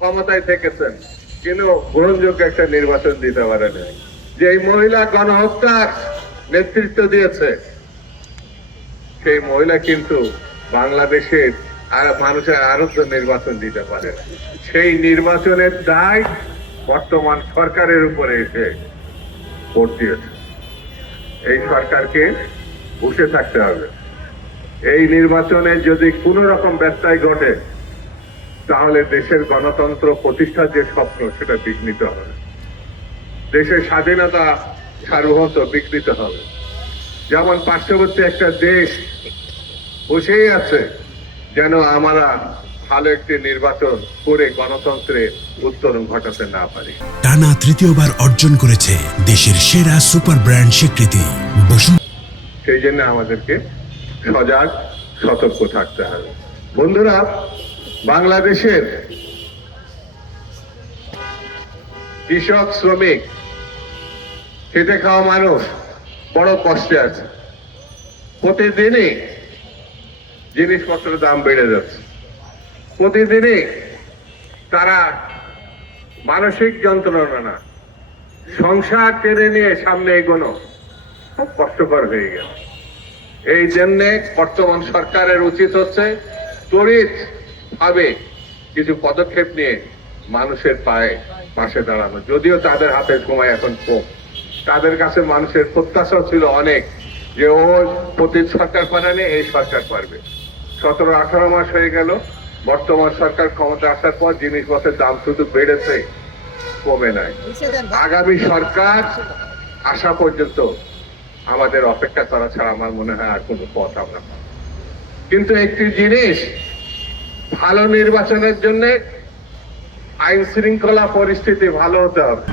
ক্ষমতায় থেকেছেন, কিন্তু গ্রহণযোগ্য একটা নির্বাচন দিতে পারে না। যে এই মহিলা গণহত্যার নেতৃত্ব দিয়েছে, সেই মহিলা কিন্তু বাংলাদেশের আর মানুষের আরোগ্য নির্বাচন দিতে পারে। সেই নির্বাচনের দায় বর্তমান সরকারের উপরে এসে ভোট দিয়েছে। এই সরকারকে বসে থাকতে হবে। এই নির্বাচনে যদি কোনো রকম ব্যত্যয় ঘটে, তাহলে দেশের গণতন্ত্র প্রতিষ্ঠার যে স্বপ্ন সেটা বিঘ্নিত হবে, দেশের স্বাধীনতা সার্বভৌমত্ব বিঘ্নিত হবে। যেমন পার্শ্ববর্তী একটা দেশ বসেই আছে যেন আমরা ভালো একটি নির্বাচন করে গণতন্ত্রে উত্তরণ ঘটাতে না পারি। টানা তৃতীয়বার অর্জন করেছে দেশের সেরা সুপার ব্র্যান্ড স্বীকৃতি সেই জন্য আমাদেরকে সজাগ সতর্ক থাকতে হবে। বন্ধুরা, বাংলাদেশের কৃষক, শ্রমিক, খেটে খাওয়া মানুষ বড় কষ্টে আছে। প্রতিদিনই জিনিসপত্রের দাম বেড়ে যাচ্ছে। প্রতিদিনই তারা মানসিক যন্ত্রণা না, সংসার টেনে নিয়ে সামনে এগোনো খুব কষ্টকর হয়ে গেল। এই জন্য বর্তমান সরকারের উচিত হচ্ছে তড়িৎ ভাবে কিছু পদক্ষেপ নিয়ে মানুষের পাশে দাঁড়ানো। যদিও তাদের হাতে সময় এখন কম, তাদের কাছে মানুষের প্রত্যাশা ছিল অনেক যে ও প্রতি সরকার পারেনি, এই সরকার পারবে। 17-18 মাস হয়ে গেল বর্তমান সরকার ক্ষমতা আসার পর জিনিসপত্রের দাম শুধু বেড়েছে, কমে নাই। আগামী সরকার আসা পর্যন্ত আমাদের অপেক্ষা করা ছাড়া আমার মনে হয় আর কোনো পথ আমরা পাবো। কিন্তু একটি জিনিস, ভালো নির্বাচনের জন্য আইন শৃঙ্খলা পরিস্থিতি ভালো হতে হবে।